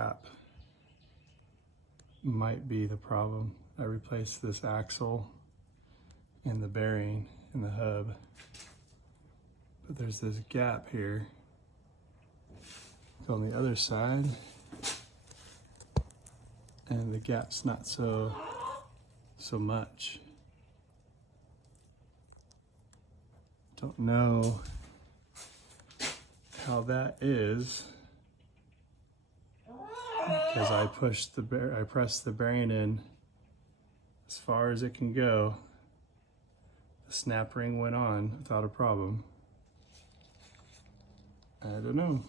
gap might be the problem. I replaced this axle and the bearing in the hub, but there's this gap here. Go on the other side, and the gap's not so much. Don't know how that is, because I pressed the bearing in as far as it can go. The snap ring went on without a problem. I don't know.